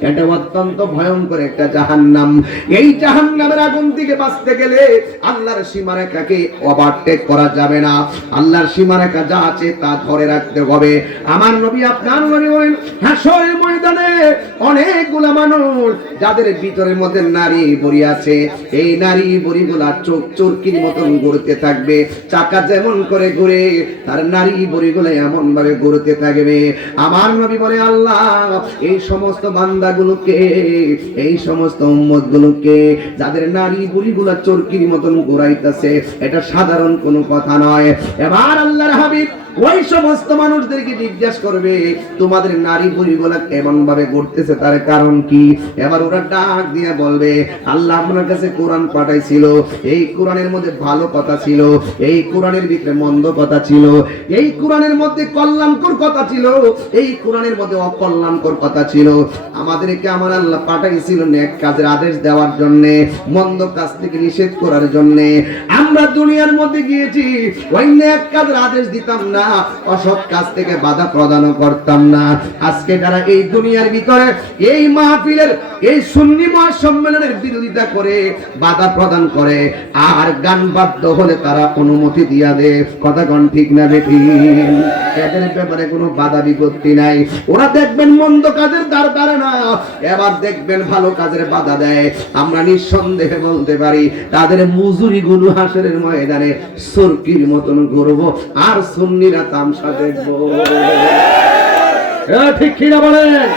এটা অত্যন্ত ভয়ঙ্কর একটা জাহান্নাম। এই জাহান্নামের আগুন থেকে বাঁচতে গেলে আল্লাহর সীমারেখাকে ওভারটেক করা যাবে না। আল্লাহর সীমারেখা যা আছে তা ধরে রাখতে হবে। আমার নবী, আপনার নবী বলেন হাসরের ময়দানে অনেকগুলা মানুষ যাদের ভিতরের মধ্যে নারী বড়ি আছে। এই নারী বড়িগুলা চোখ চোরকির মতন ঘুরতে থাকবে। চাকা যেমন করে ঘুরে, তার নারী বড়িগুলো এমন ভাবে ঘুরতে থাকবে। আমার নবী বলে, আল্লাহ, এই সমস্ত বান্দাগুলোকে এই সমস্ত উম্মত গুলোকে যাদের নারী বুড়িগুলা চরকির মতন ঘুরাইতেছে, এটা সাধারণ কোনো কথা নয়। এবার আল্লাহর হাবিব ওই সমস্ত মানুষদেরকে জিজ্ঞাসা করবে, তোমাদের নারী বুড়িগুলা এমন ভাবে ঘুরতেছে? তার কারণ কি? এবার ওরা ডাক দিয়ে বলবে, আল্লাহ আপনার কাছে কোরআন পাঠাইছিল। এই কোরআনের মধ্যে ভালো কথা ছিল। এই কোরআনের ভিতরে মন্দ কথা ছিল। এই কোরআনের মধ্যে কল্যাণকর কথা ছিল। এই কোরআনের মধ্যে অকল্যাণকর কথা ছিল। আমাদেরকে আমার আল্লাহ পাঠাইছিল নেক কাজের আদেশ দেওয়ার জন্য, মন্দ কাজ থেকে নিষেধ করার জন্য। আমরা দুনিয়ার মধ্যে গিয়েছি, ওই নেক কাজের আদেশ দিতাম না। অসৎ কাজ থেকে বাধা প্রদান করতাম না। আজকে যারা এই দুনিয়ার ভিতরে, এই মাহফিলের, এই সুন্নি মহাসম্মেলনের বিরোধিতা করে বাধা প্রদান করে, আর গান বাদ্য হলে তারা অনুমতি দিয়া কথা কন ঠিক না বেঠি? এদের ব্যাপারে কোনো বাধা বিপত্তি নাই। ওরা দেখবেন মন্দ কাজের দ্বার দ্বারে না, এবার দেখবেন ভালো কাজের বাধা দেয়। আমরা নিঃসন্দেহে বলতে পারি, তাদের মজুরি গুলো হাসের ময়দানে সরকির মতন করব আর সুন্নিরা তামসা দেখব ঠিক কিনা বলেন?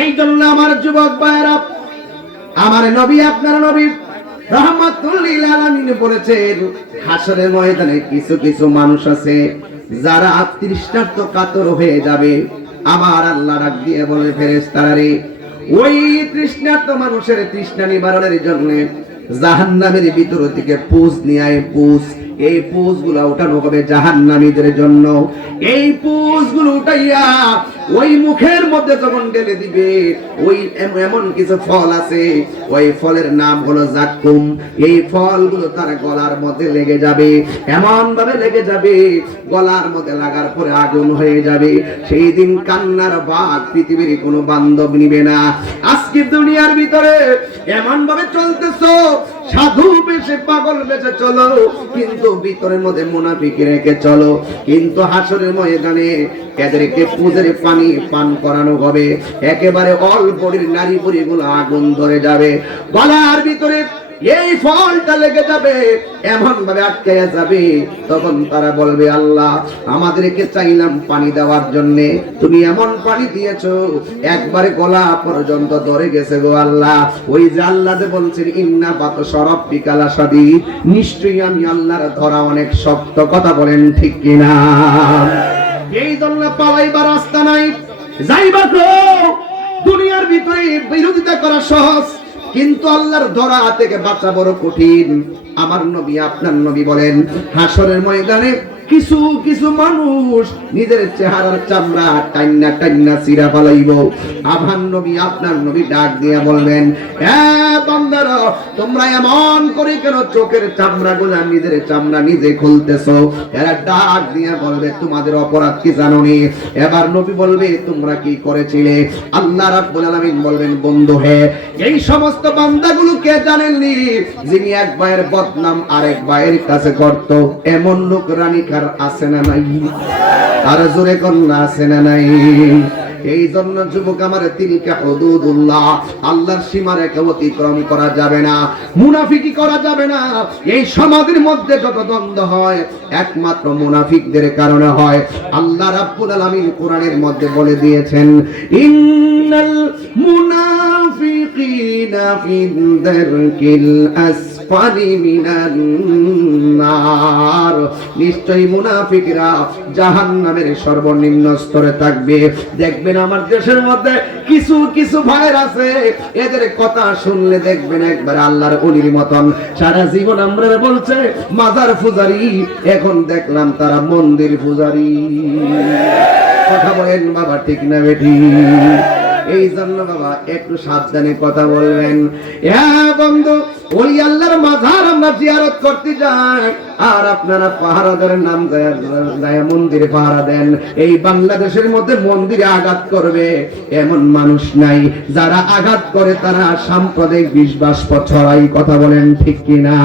এই জন্য আমার যুবক ভাইয়েরা, আমার নবী, আপনার নবী ওই তৃষ্ণার্ত মানুষের তৃষ্ণা নিবারণের জন্য জাহান্নামের ভিতর থেকে পুষ নিয়ে পুষ এই পুষগুলা উঠানো হবে জাহান্নামীদের জন্য। এই পুষগুলো উঠাইয়া ওই মুখের মধ্যে যখন ঢেলে দিবে, ওই এমন কিছু ফল আছে। ওই ফলের নাম হলো জাক্কুম। এই ফলগুলো তার গলার মধ্যে লেগে যাবে। এমন ভাবে লেগে যাবে, গলার মধ্যে লাগার পরে আগুন হয়ে যাবে। সেই দিন কান্নার বাঘ পৃথিবীর কোনো বান্ধব নিবে না। আজকে দুনিয়ার ভিতরে এমন ভাবে চলতেছো সাধু বেশে পাগল বেশে চলো। কিন্তু ভিতরের মধ্যে মুনাফিক রেখে চলো। কিন্তু হাসরের ময়দানে এদেরকে পুজোর পানি পান করানো হবে। একেবারে অল্পরির নারী গুলো আগুন ধরে যাবে। গলার ভিতরে এই ফলটা লেগে যাবে, এমন ভাবে আটকে যাবে। তখন তারা বলবে, আল্লাহ, আমাদেরকে চাইলাম পানি দেওয়ার জন্য। তুমি এমন পানি দিয়েছ, একবারে গলা পর্যন্ত ধরে গেছে গো আল্লাহ। ওই যে আল্লাহ যে বলছেন, ইন্না বাত সরব বিকালা সাদি নিশ্চয়ই আমি আল্লাহর ধরা অনেক শক্ত কথা বলেন, ঠিক কিনা? এই জন্য পালাইবার রাস্তা নাই। যাইবার দুনিয়ার ভিতরে বিরোধিতা করা সহজ। কিন্তু আল্লাহর ধরা থেকে বাঁচা বড় কঠিন। আমার নবী আপনার নবী বলেন হাসরের ময়দানে কিছু কিছু মানুষ নিজের চেহারার চামড়া টাইনা টাইনা সিরা ফালাইব। আভান নবী, আপনার নবী ডাক দিয়া বলবেন তোমরা এমন করে কেন চোখের চামড়া গুলা নিজের চামড়া নিজে খুলতেছো? এরা ডাক দিয়া বলবে, তোমাদের অপরাধ কি জানো নি? এবার নবী বলবে, তোমরা কি করেছিলে? আল্লাহ রাব্বুল আলামিন বলবেন, বন্ধু হে, এই সমস্ত বান্দাগুলো কে জানেননি যিনি এক ভাইয়ের বদনাম আরেক ভাইয়ের কাছে করত এমন লোক রানিকার আছে না নাই? আর জোরে কন্যা আছে না নাই? এই জন্য যুবক আমার তিলকা হুদুদুল্লাহ, আল্লাহর সীমা রেখা অতিক্রম করা যাবে না মুনাফিকি করা যাবে না। এই সমাজের মধ্যে যত দ্বন্দ্ব হয়, একমাত্র মুনাফিকদের কারণে হয়। আল্লাহ রাব্বুল আলামিন কোরআনের মধ্যে বলে দিয়েছেন, ইন্নাল মুনাফিকিনা ফিদ দারকিল আসফালি মিনান নার নিশ্চয়ই মুনাফিকরা জাহান্নামের সর্বনিম্ন স্তরে থাকবে। দেখবেন আমার দেশের মধ্যে কিছু কিছু ভাইয়ের আছে, এদের কথা শুনলে দেখবেন একবার আল্লাহর অলির মতন। সারা জীবন আমরা বলছে, মাজার পূজারি, এখন দেখলাম তারা মন্দির পূজারি। কথা বলেন, বাবা, ঠিক না বেটি? এই জন্য বাবা, একটু সাবধানে কথা বলবেন। হ্যাঁ বন্ধু, ওই আল্লাহর মাঝার আমরা জিয়ারত করতে যাই, আর আপনারা পাহারাদের নাম গায়া মন্দিরে পাহারা দেন। এই বাংলাদেশের মধ্যে মন্দিরে আঘাত করবে এমন মানুষ নাই। যারা আঘাত করে তারা সাম্প্রদায়িক বিশ্বাস ছড়াই, কথা বলেন ঠিক কিনা?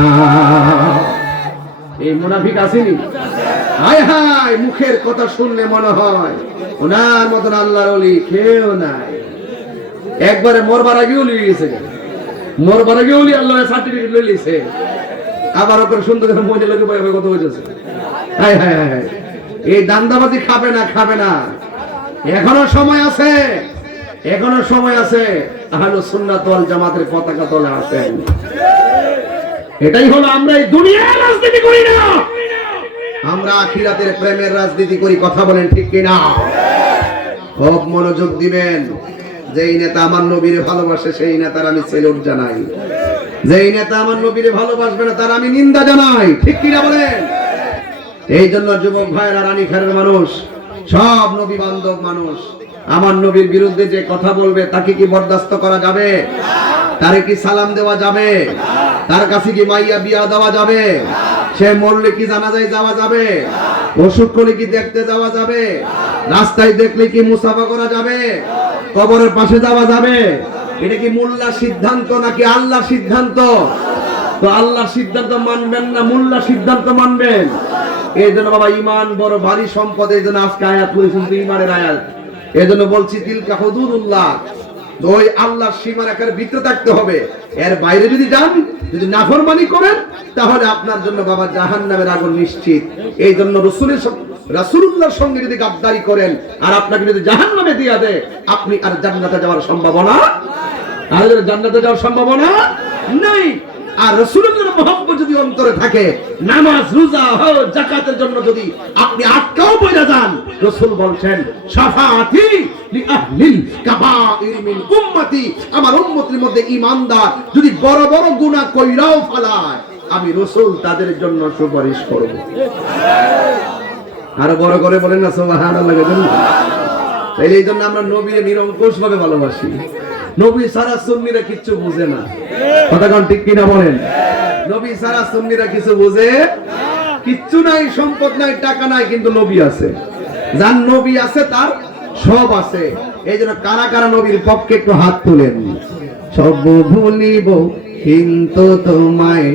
এই মুনাফিক আসেনি? হায় হায়, মুখের কথা শুনলে মনে হয়, ওনার মতন আল্লাহর অলি কেউ নাই। একবারে মরবার আগেও লিয়ে গেছে। মরবার আগেও লি আল্লাহ সার্টিফিকেট লই লিছে আবার ওপরে সুন্দর করে মজা লোকে পাইবে কত হয়েছে হায় হায় হায় হায়। এই দান্দাবাজি খাবে না খাবে না। এখনও সময় আছে। এখনও সময় আছে। তাহলে সুন্নাত ওয়াল জামাতের পতাকা তোলা আসেন। এটাই হলো আমরা এই দুনিয়ার রাজনীতি করি না। আমরা আখিরাতের প্রেমের রাজনীতি করি, কথা বলেন ঠিক কিনা? খুব মনোযোগ দিবেন। যেই নেতা আমার নবীরে ভালোবাসে, সেই নেতার আমি সেলুট জানাই। যেই নেতা আমার নবীরে ভালোবাসবে না, তার আমি নিন্দা জানাই। ঠিক কিনা বলেন? এই জন্য যুবক ভাইরা রানী খারের মানুষ, সব নবী বান্ধব মানুষ, আমার নবীর বিরুদ্ধে যে কথা বলবে, তাকে কি বরদাস্ত করা যাবে? তারে কি সালাম দেওয়া যাবে? তার কাছে কি মাইয়া বিয়া দেওয়া যাবে? সে মরলে কি জানাজায় যাওয়া যাবে? অসুখ করলে কি দেখতে যাওয়া যাবে? রাস্তায় দেখলে কি মুসাফা করা যাবে? কবরের পাশে যাওয়া যাবে। এটা কি মোল্লা সিদ্ধান্ত নাকি আল্লাহ সিদ্ধান্ত? তো আল্লাহ সিদ্ধান্ত মানবেন না মোল্লা সিদ্ধান্ত মানবেন? এই জন্য বাবা ইমান বড় ভারী সম্পদ। এই জন্য আজকে আয়াত হয়েছেন তো ইমানের আয়াত। এই জন্য বলছি, তিলকা হদুদুল্লাহ ওই আল্লাহর সীমারেখার ভিতরে থাকতে হবে। এর বাইরে যদি যান, যদি নাফরমানি করেন, তাহলে আপনার জন্য বাবা জাহান নামের আগুন নিশ্চিত। এই জন্য রসুলের রাসুল্লাহর সঙ্গে যদি গাদ্দারি করেন, আর আপনাকে যদি জাহান নামে দিয়া দেয়, আপনি আর জান্নাতে যাওয়ার সম্ভাবনা আর জান্নাতে যাওয়ার সম্ভাবনা নেই। আর রসুলের মহব্বত যদি অন্তরে থাকে, নামাজ, রোজা, হজ জাকাতের জন্য যদি আপনি আটকাও পড়ে যান, রসুল বলছেন সাফাতি উম্মতি। আমার উম্মতের মধ্যে ঈমানদার যদি বড় বড় গুনাহ কইরাও ফালায়, আমি রসুল তাদের জন্য সুপারিশ করব। আরও বড় করে বলেন না, সুবহানাল্লাহ তাই এই জন্য আমরা নবীর নিরঙ্কুশ ভাবে ভালোবাসি। নবী সারা সুন্নিরা কিচ্ছু বুঝে না। কথা কোন ঠিক কিনা বলেন? নবী সারা সুন্নিরা কিছু বুঝে? কিচ্ছু নাই, সম্পদ নাই, টাকা নাই, কিন্তু নবী আছে। যার নবী আছে, তার সব আছে। এই জন্য কারা কারা নবীর পক্ষে একটু হাত তুলেন। সব ভুলিব, কিন্তু তোমায়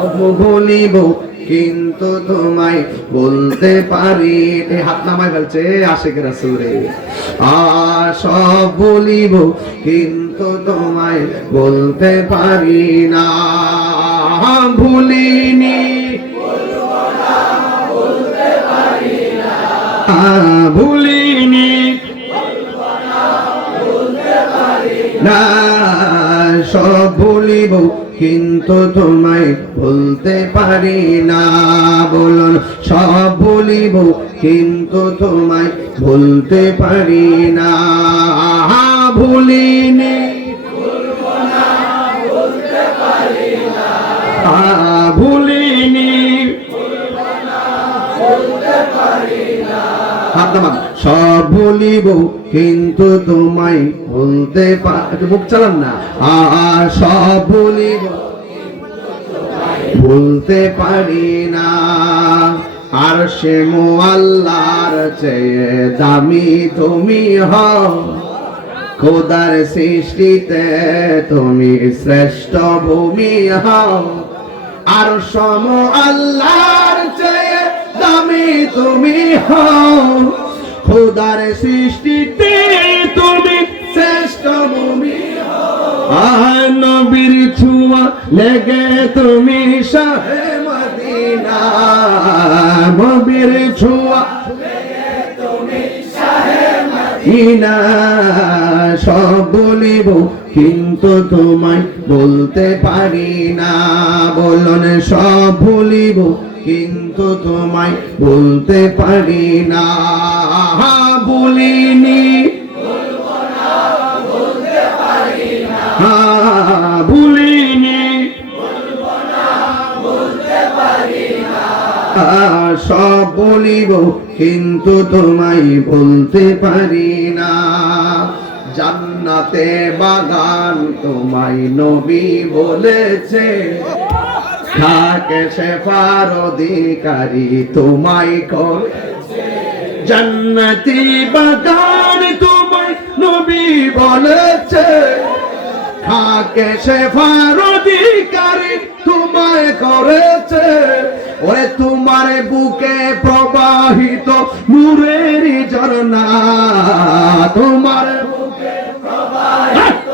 সব ভুলিব কিন্তু তোমায় বলতে পারি এই হাত নামায় ফেলছে আশেখ রাসুরে আ সব বলিব কিন্তু তোমায় বলতে পারি না। ভুলিনি। ভুলিনি। না, সব ভুলিব কিন্তু তোমায় ভুলতে পারি না। বলুন, সব ভুলিব কিন্তু তোমায় ভুলতে পারি না। ভুলিনি। হাত। সব ভুলিব, কিন্তু তোমায় ভুলতে পার মুখ চালান না। সব ভুলিব, ভুলতে পারি না। আর সে আল্লাহর চেয়ে দামি তুমি হও। খোদার সৃষ্টিতে তুমি শ্রেষ্ঠ ভূমি হও। আর সম আল্লাহর দামি তুমি হও। খোদার সৃষ্টিতে তুমি শ্রেষ্ঠ ভূমি। নবীর ছুয়া লেগে তুমি মদিনা। নবীর ছুয়া সব বলিব, কিন্তু তোমায় বলতে পারি না। বলন, সব ভুলিব কিন্তু তোমায় বলতে পারি না। বলিনি। ভুলিনি সব বলিব, কিন্তু তোমায় বলতে পারি না। জান্নাতে বাগান তোমায় নবী বলেছে। থাকে সে অধিকারী তোমায় কর। জান্নাতি বাগান তোমায় নবী বলেছে। থাকে সে অধিকারী তোমায় করেছে। ওরে তোমার বুকে প্রবাহিত নূরের ঝরনা তোমার বুকে প্রবাহিত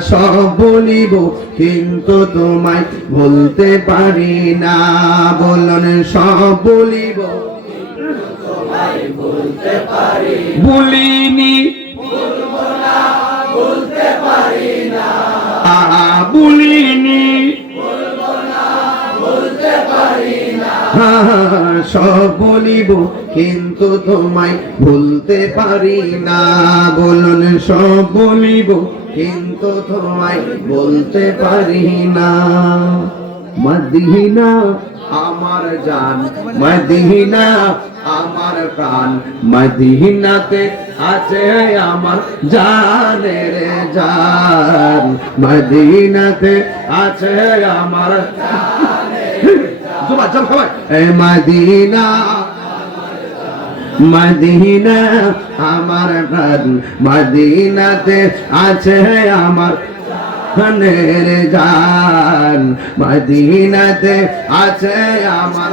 সব বলিব, কিন্তু তোমায় বলতে পারি না। বলন, সব বলিব। বলিনি। বলিনি। সব বলিব, কিন্তু তোমায় ভুলতে পারি না। বলুন, সব বলিব। কিন্তু তোমায় বলতে পারি না। মদিনা আমার জান মদিনা আমার প্রাণ মদিনাতে আছে আমার জানের জান। মদিনাতে আছে আমার জুমা জল খাবাই এ মদিনা মদিনা, আমার প্রাণ মদিনাতে আছে আমার ধনের জান। মদিনাতে আছে আমার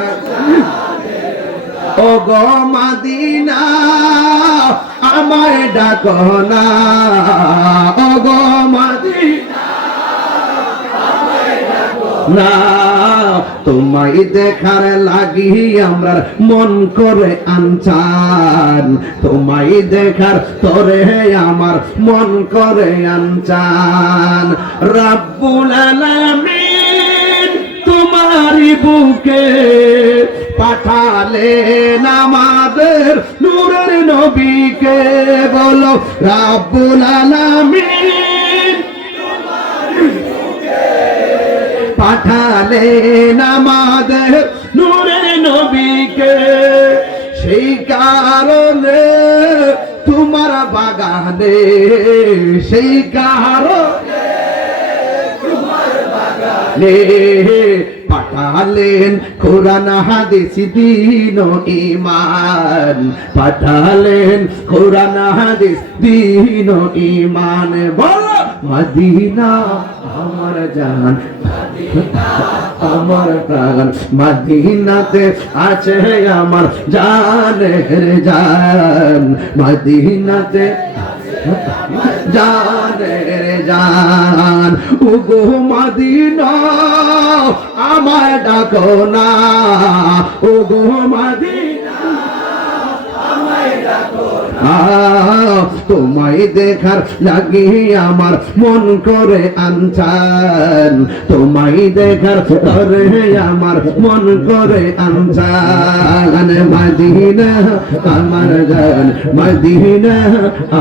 ও গো মদিনা, আমায় ডাকো না। ও গো মদিনা না। তোমায় দেখার লাগি আমরা মন করে আনচান। তোমায় দেখার তরে আমার মন করে আনচান। রাব্বুল আলামিন তোমারই বুকে পাঠালেন আমাদের নূরের নবীকে। বলো, রাব্বুল আলামিন পাঠালেন আমাদের নূরের নবীকে। সেই কারণে তোমার বাগানে, সেই কারণে পাঠালেন কোরআন, হাদিস, দিন ইমান পাঠালেন কোরআন, হাদিস, দিন ইমান বল মদিনা আমার জান। আমার প্রাণ। মদিনাতে আছে আমার জানের জান। মদিনাতে জানের জান। উগো মদিনা আমায় ডাকো না। উগো মদিনা আহ, তোমায় দেখার লাগি আমার মন করে আনচান তোমায় দেখার করে আমার মন করে আনচান মদিনা, আমার জান মদিনা,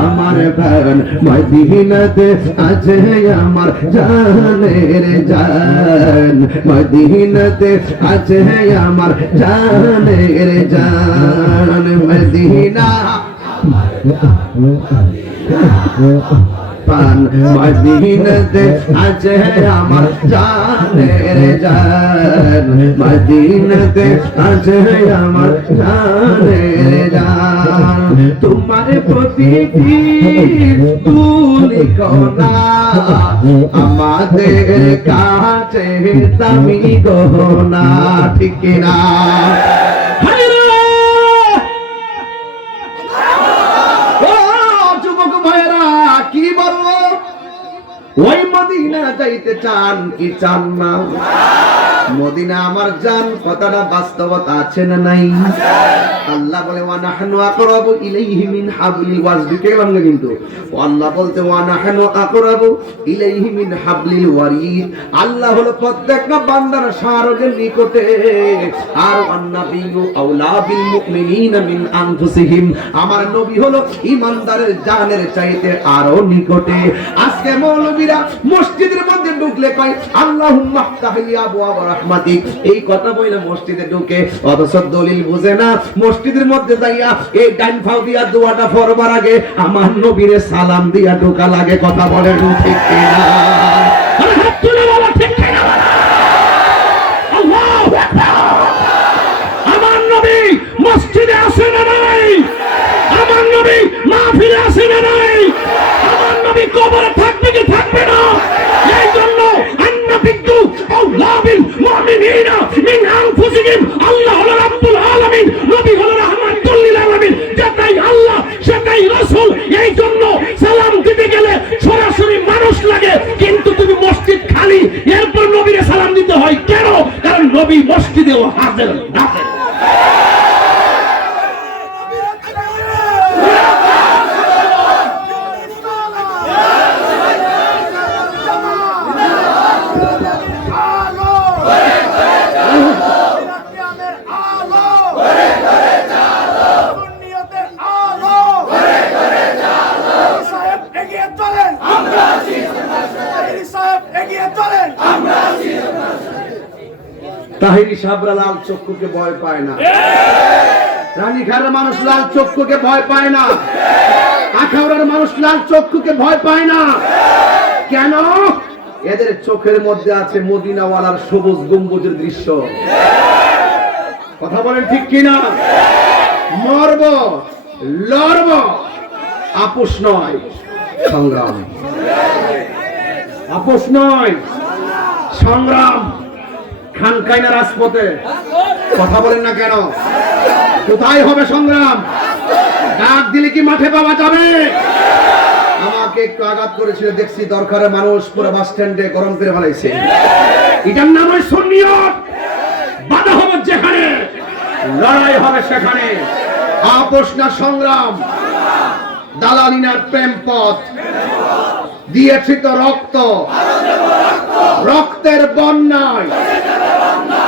আমার প্রাণ মদিনাতে আছে আমার জানের জান। মদিনাতে আছে আমার জানের জান। মদিনা। মদিনাতে আছে আমার জানের জান। তোমার প্রতিটি তুলি কনা আমাদের কাছে দামি গহনা, ঠিক না ও যুবক ভাইরা কি বলব ওই মদিনা যাইতে চান কি চান না? মদিনা আমার জান, কথাটা বাস্তবতা আছে না নাই? আল্লাহ বলে, ওয়া নাহনু আকরাবু ইলাইহি মিন হাবলিল ওয়াজদি গেলাম না কিন্তু? আল্লাহ বলতে ওয়া নাহনু আকরাবু ইলাইহি মিন হাবলিল ওয়ারিদ। আল্লাহ হলো প্রত্যেকটা বান্দার সারগের নিকটে, আর আন্নাবিয়ু আউলা বিল মুমিনিনা মিন আনফুসিহিম। আমার নবী হলো ঈমানদারের জানের চাইতে আরও নিকটে। আজকে আজকে মৌলবীরা মসজিদের মধ্যে ঢুকলে তাহলি আবু আবু এই কথা বইলে মসজিদে ঢুকে, অথচ দলিল বুঝে না, মসজিদের মধ্যে যাইয়া এই ডাইন ফাও দিয়া দোয়াটা ফরবার আগে আমার নবীরে সালাম দিয়া ঢোকা লাগে, কথা বলো বলো। আল্লাহু আসে না নাই। আমার নবী মাহফিলে থাকবে না এই জন্য আন্নাবিদ্যু আল্লাহিল মুমিনিনা, মিন আনফুসিহিম, আল্লাহ হলো রব্বুল আলামিন, নবী হলো রাহমাতুল লিল আলামিন, যেটাই আল্লাহ, সেটাই রাসূল এই জন্য সালাম দিতে গেলে সরাসরি মানুষ লাগে কিন্তু তুমি মসজিদ খালি এরপর নবীরে সালাম দিতে হয় কেন কারণ নবী মসজিদেও হাজির নাজির তাহিরি সাবরা লাল চক্ষুকে ভয় পায় না। রানী খারের মানুষ লাল চক্ষুকে ভয় পায় না। আখাউড়ার মানুষ লাল চক্ষুকে ভয় পায় না। কেন? এদের চোখের মধ্যে আছে মদিনাওয়ালার সবুজ গম্বুজের দৃশ্য। কথা বলেন ঠিক কিনা? মরব লড়ব। আপোষ নয়, সংগ্রাম। আপোষ নয়, সংগ্রাম। খানকাইনা রাজপথে। কথা বলেন না কেন? কোথায় হবে সংগ্রাম? ডাক দিলে কি মাঠে পাওয়া যাবে? আমাকে একটু আঘাত করেছিল, দেখছি দরকারে মানুষ পুরো বাস স্ট্যান্ডে গরম করে ফেলাইছে। এটার নাম হয় সুন্নিয়ত। বাধা হবে যেখানে, লড়াই হবে সেখানে। আপোষ না সংগ্রাম। দালালিনার প্রেম পথ। দিয়েছি তো রক্ত। রক্তের বন্যায়।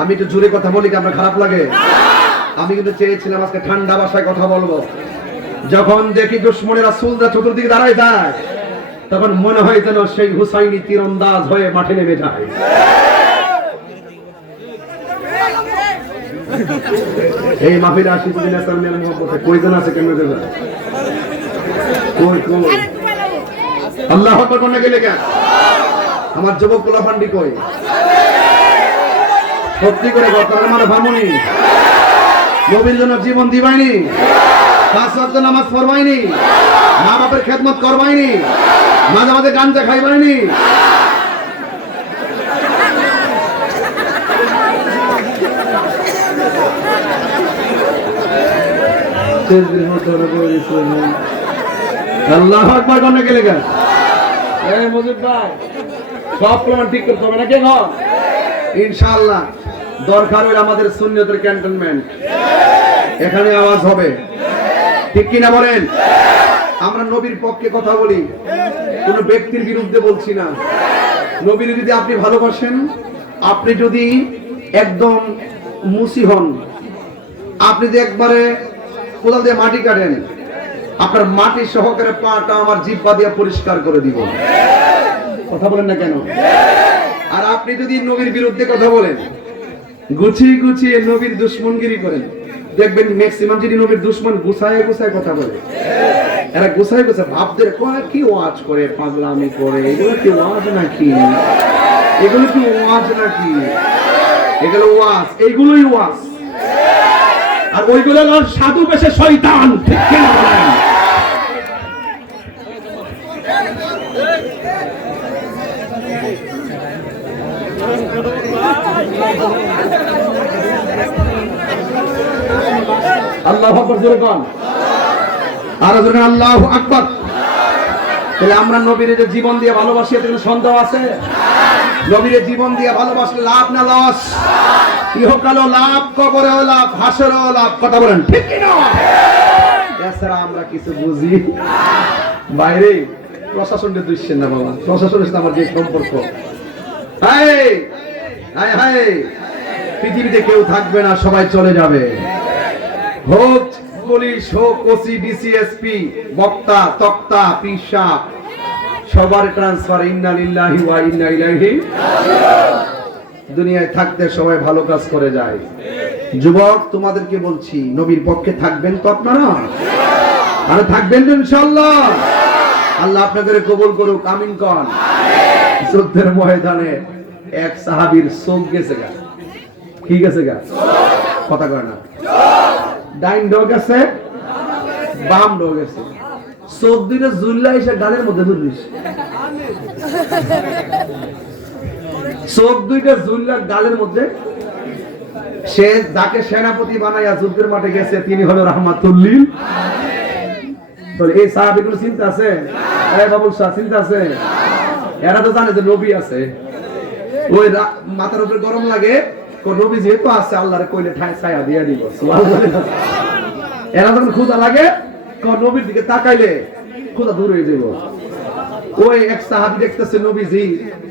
আমি একটু জোরে কথা বলি আপনার খারাপ লাগে? আমি কিন্তু চেয়েছিলাম আজকে ঠান্ডা ভাষায় কথা বলব। যখন দেখি দুশ্মনেরা সুলরা চতুর্দিকে দাঁড়ায় যায়, তখন মনে হয় যেন সেই হুসাইনি তীরন্দাজ হয়ে মাঠে নেমে যায়। এই মাহফিলে আসি যদি নেতার মেয়ের আছে কেন দেবে? কই কই? আল্লাহ আকবার কোন গেলে কেন আমার যুবক গোলা ফান্ডি কই? সত্যি করে কথা মানে ভামুনি নবীর জন্য জীবন দিবাইনি। পাঁচ ওয়াক্ত নামাজ পড়বাইনি। মা বাপের খেদমত করবাইনি। মাঝে মাঝে গাঞ্জা খাইবাইনি। আল্লাহ গেলে এই মজিদ ভাই সব প্রমাণ ঠিক করতে হবে নাকি ইনশাআল্লাহ। দরকার হইলে আমাদের সুন্নিয়তের ক্যান্টনমেন্ট। এখানে আওয়াজ হবে। ঠিক কিনা বলেন? আমরা নবীর পক্ষে কথা বলি। কোন ব্যক্তির বিরুদ্ধে বলছি না। নবীর যদি আপনি ভালোবাসেন, আপনি যদি একদম মুসি হন, আপনি যদি একবারে কোদাল দিয়ে মাটি কাটেন, আপনার মাটি সহকারে পাটা আমার জিব্বা দিয়ে পরিষ্কার করে দিব। কথা বলেন না কেন? আর আপনি যদি নবীর বিরুদ্ধে কথা বলেন গুছিয়ে গুছিয়ে নবীর দুশ্মনগিরি করেন। দেখবেন ম্যাক্সিমাম যদি নবীর দুশ্মন গুছায় গুছায় কথা বলে, এরা গুছায় গুছায় ভাবদের, কয়, কি ওয়াজ করে, পাগলামি করে? এগুলো কি ওয়াজ নাকি? এগুলো কি ওয়াজ নাকি? এগুলো ওয়াজ এইগুলোই ওয়াজ। আর ওইগুলো সাধু বেশে শয়তান, ঠিক কিনা আল্লাহ আকবর তাহলে আমরা নবীর জীবন দিয়ে ভালোবাসি, এতে কোনো সন্দেহ আছে? নবীর জীবন দিয়ে ভালোবাসলে লাভ না লস? ইহকালও লাভ, কবরেও লাভ, হাসরেও লাভ, কথা বলেন, ঠিক এছাড়া আমরা কিছু বুঝি। বাইরে প্রশাসনকে দুইছেন না বাবা, প্রশাসনের সাথে আমার যে সম্পর্ক। হাই হাই পৃথিবীতে কেউ থাকবে না, সবাই চলে যাবে। হোক পুলিশ, হোক ওসি ডিসিএসপি বক্তা, তক্তা, পিসা, সবার ট্রান্সফার ইন্না লিল্লাহি ওয়া ইন্না ইলাইহি দুনিয়ায় থাকতে সবাই ভালো কাজ করে যায়। যুবক, তোমাদেরকে বলছি, নবীর পক্ষে থাকবেন তো আপনারা? আরে থাকবেন তো ইনশাআল্লাহ। আল্লাহ আপনাদের কবুল করুক, আমিন কন। যুদ্ধের ময়দানে এক সাহাবীর চোখ গেছে গা। কি গেছে গা? কথা কয় না। ডাইন ডগ গেছে, বাম ডগ গেছে। চোখ জুল্লা এসে গালের মধ্যে চোখ দুইটা জুল্লা গালের মধ্যে। সে যাকে সেনাপতি বানাইয়া যুদ্ধের মাঠে গেছে, তিনি হলো রহমাতুল্লিল। তো এই সাহাবি কোনো চিন্তা আছে? চিন্তা আছে? এরা তো জানে যে নবী আছে। ওই মাথার উপরে গরম লাগে। নবী যেহেতু আছে, আল্লাহরে কইলে ছায়া দিয়া দিব। এরা যখন লাগে নবীর দিকে তাকাইলে দূর হয়ে যাব ওই এক সাহাবি দেখতেছে, নবীজি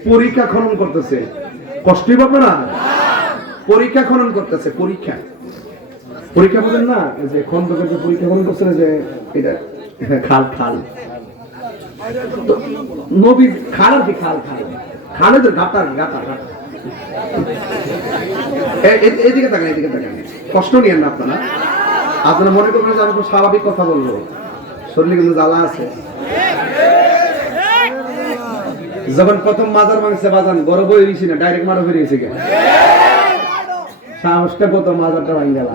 পরীক্ষা খনন করতেছে। কষ্টই পাবে না পরীক্ষা খনন করতেছে, পরীক্ষা। পরীক্ষা বলেন না? যে খন্দকের যে পরীক্ষা খনন করছে যে এটা খাল খাল। নবী, খাল কি খাল খাল? তো গাতা গাতা এদিকে তাকান এদিকে তাকান। কষ্ট নিয়েন না আপনারা। আপনারা মনে করবেন যে আমি স্বাভাবিক কথা বলব। শরীরে কিন্তু জ্বালা আছে। যখন প্রথম মাজার মাংসে বাজান, বড় বই হয়েছি না, ডাইরেক্ট মারো ফিরেছি কে সাহসটা কত মাজারটা ভাঙ গেল।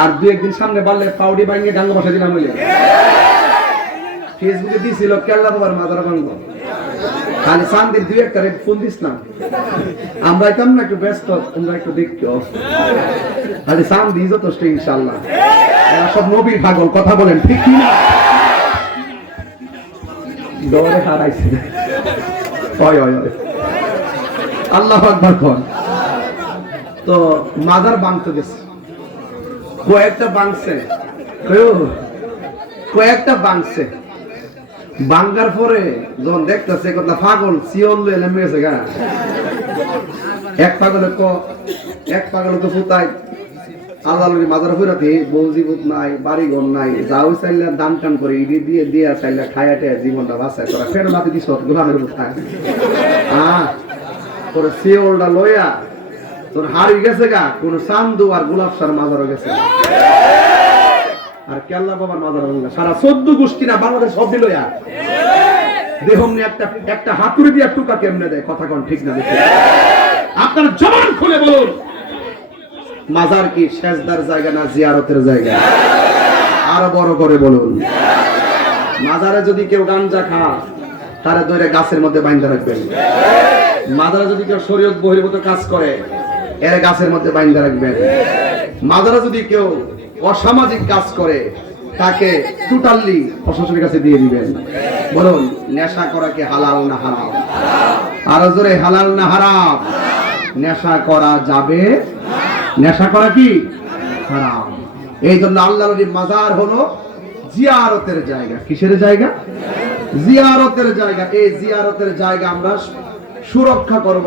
আর দু একদিন সামনে বাড়লে পাউডি ভাঙিয়ে ডাঙ্গ বসা দিলাম ফেসবুকে দিছিল, কেল্লা বাবার মাজার ভাঙবো। খালি চান্দির দুই একটা ফোন দিস না আমরা এতাম না একটু ব্যস্ত, তোমরা একটু দেখতো খালি চান্দি যথেষ্ট ইনশাল্লাহ এরা সব নবীর পাগল, কথা বলেন, ঠিক কি না? দৌড়ে হারাইছে। হয় হয় আল্লাহ আকবার কোন তো মাজার বাংতে গেছে। কয়েকটা বাংছে কয়েকটা বাংছে বাঙ্গার পরে যখন দেখতেছে কথা পাগল সিওল নেমে গেছে গা। এক পাগলে ক, এক পাগলে তো ফুতাই আল্লাহ মাজার ফুরাতে বউ জীবত নাই বাড়ি ঘর নাই যাও চাইলে দান টান করে, ইডি দিয়ে দিয়া চাইলে খায়া টেয়া জীবনটা বাঁচায়। তোরা ফের মাতি দিস গোলামের কোথায় আহ তোর সিওলটা লইয়া, তোর হারি গেছে গা, কোন চান্দু আর গোলাপ সার মাজারও গেছে। আর কেল্লা বাবার মাজার ভাঙা সারা চোদ্দ গোষ্ঠী না বাংলাদেশ সব দিল আর দেহ নিয়ে একটা একটা হাতুড়ি দিয়ে টুকা কেমনে দেয়? কথা কোন ঠিক না দেখে। আপনার জবান খুলে বলুন। মাজার কি শেষদার জায়গা না জিয়ারতের জায়গা? আরও বড় করে বলুন। মাজারে যদি কেউ গাঞ্জা খা তারা ধরে গাছের মধ্যে বাইন্দা রাখবেন। মাজারে যদি কেউ শরীয়ত বহির্ভূত কাজ করে, এর গাছের মধ্যে বাইন্দা রাখবেন। মাজারে যদি কেউ অসামাজিক কাজ করে, তাকে টোটালি প্রশাসনের কাছে দিয়ে দিবেন। বলুন, নেশা করা কি হালাল না হারাম? আরও জোরে, হালাল না হারাম? নেশা করা যাবে? নেশা করা কি? হারাম। এই জন্য আল্লাহ নবীর মাজার হলো জিয়ারতের জায়গা। কিসের জায়গা? জিয়ারতের জায়গা। এই জিয়ারতের জায়গা আমরা সুরক্ষা করব।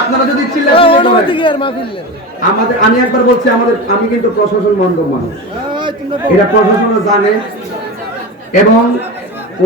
আপনারা যদি আমাদের আমি একবার বলছি আমাদের আমি কিন্তু প্রশাসন মন্দ মানুষ। এটা প্রশাসন জানে। এবং